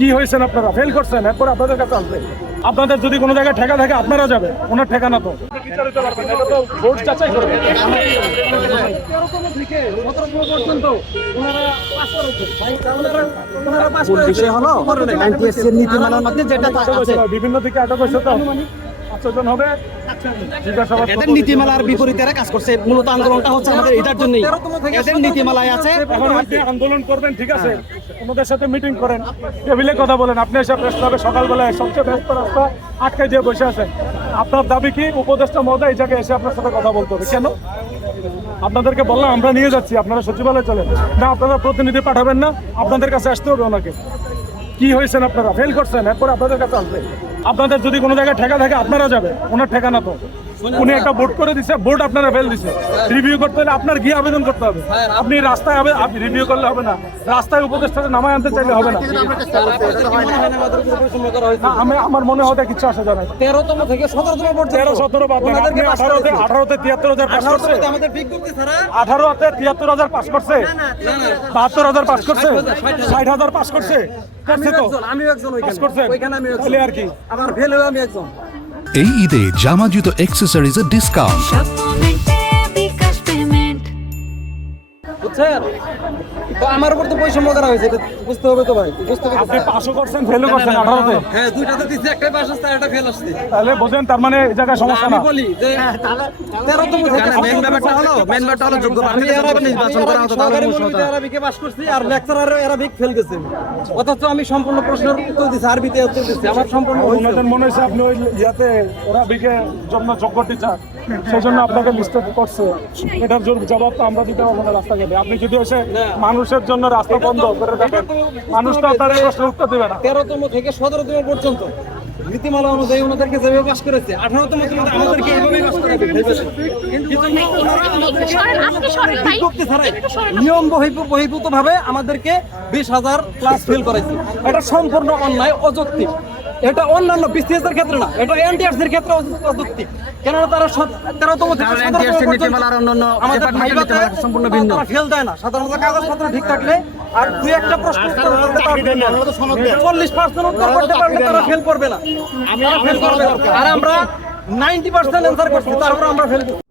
কি হয়েছেন আপনারা ফেল করছেন, এরপর আপনাদের কাছে আসবে। আপনাদের যদি কোনো জায়গায় ঠেকা থাকে আপনারা যাবে, ওনার ঠেকা না তো বিচারিত পারবেন, এটা তো ভোট যাচাই করবে। বিভিন্ন দিকে আটক হয়েছে তো 5 জন হবে। এদের নীতিমালার বিপরীতে এরা কাজ করছে। মূলত আন্দোলনটা হচ্ছে আমাদের এটার জন্যই। এদের নীতিমালায় আছে। এখন আপনি আন্দোলন করবেন, ঠিক আছে, ওনাদের সাথে মিটিং করেন, টেবিলে কথা বলেন। আপনি এসে প্রেস ক্লাবে সকালবেলায় সবচেয়ে ব্যস্ত রাস্তা আটকে দিয়ে বসে আছেন। আপনার দাবি কি উপদেষ্টা মহোদয় এই জায়গায় এসে আপনার সাথে কথা বলতে হবে? কেন? আপনাদেরকে বললাম আমরা নিয়ে যাচ্ছি, আপনারা সচিবালয়ে চলেন না, আপনারা প্রতিনিধি পাঠাবেন না, আপনাদের কাছে আসতে হবে ওনাকে। কি হয়েছেন আপনারা ফেল করছেন, এরপর আপনাদের কাছে আসবে। আপনাদের যদি কোনো জায়গায় ঠেকা থাকে আপনারা যাবে, ওনার ঠেকা না তো। উনি একটা বোর্ড করে দিচ্ছে, বোর্ড আপনারা ফেল দিচ্ছে। রিভিউ করতে হলে আপনার গিয়ে আবেদন করতে হবে। আপনি রাস্তায় আপনি রিভিউ করলে হবে না, রাস্তায় উপদেষ্টাকে নামায় আনতে চাইলে হবে না। আমার মনে হয় কিছু আসা যায় না। 13তম থেকে 17তম পর্যন্ত 13-17 বাদ দেন। আপনি 18তে 73,000 পাস করছে, 18তে 73,000 পাস করছে, 72,000 পাস করছে, 60,000 পাস করছে। আমিও একজন ওইখানে আমি তাহলে আর কি আমার ফেল হয়ে আমি একজন। এই ঈদে জামা জুতো অ্যাক্সেসরিজের ডিসকাউন্ট। বুঝছেন? তো আমার উপর তো বৈষম্য করা হয়েছে, এটা বুঝতে হবে তো ভাই। বুঝতে হবে। আপনি পাসও করছেন ফেলও করছেন 18তে। হ্যাঁ, দুইটাতে দিছি, একটা পাস আসছে আর একটা ফেল আসছে। তাহলে বোঝেন তার মানে এই জায়গায় সমস্যা না। আমি বলি যে 13তম থেকে মেইন ব্যাপারটা হলো যোগ্য প্রার্থী নির্বাচন করা হতো, তাহলে সমস্যা হতো। আরবিকে পাস করছি আর লেকচারার আরবিক ফেল গেছে। অথচ আমি সম্পূর্ণ প্রশ্নের উত্তর দিছি, আরবিতে উত্তর দিছি। আমার সম্পূর্ণ ওনাদের মনে হয়েছে আপনি ওই ইয়াতে ওরা বিকে জন্য যোগ্য টিচার, সেই জন্য আপনাকে লিস্টেড করছে। এটার জবাব তো আমরা দিতে পারবো না রাস্তাঘাটে। আপনি যদি এসে মানুষের জন্য রাস্তা বন্ধ করে দেবেন, মানুষ তো আপনার এই প্রশ্নের উত্তর দেবে না। 13তম থেকে 17তম পর্যন্ত নীতিমালা অনুযায়ী ওনাদেরকে যেভাবে পাস করেছে, 18তম থেকে আমাদেরকে এইভাবেই পাস করাবে। নিয়ম বহির্ভূত ভাবে আমাদেরকে 20,000 ক্লাস ফেল করাইছে। এটা সম্পূর্ণ অন্যায়, অযৌক্তিক। এটা অন্যান্য বিসিএস এর ক্ষেত্রে না, এটা এনটিআরসি এর ক্ষেত্রে অযৌক্তিক। কেননা তারা 13তম থেকে 17তম নীতিমালার অন্যান্য আমাদের ভাইবাতে সম্পূর্ণ ভিন্ন, ফেল দেয় না। সাধারণত কাগজপত্র ঠিক থাকলে আর দুই একটা প্রশ্ন উত্তর করতে পারবে না, 40% উত্তর করতে পারলে তারা ফেল করবে না। আমরা ফেল করবে, আর আমরা 90% অ্যানসার করছি, তারপর আমরা ফেল করছি।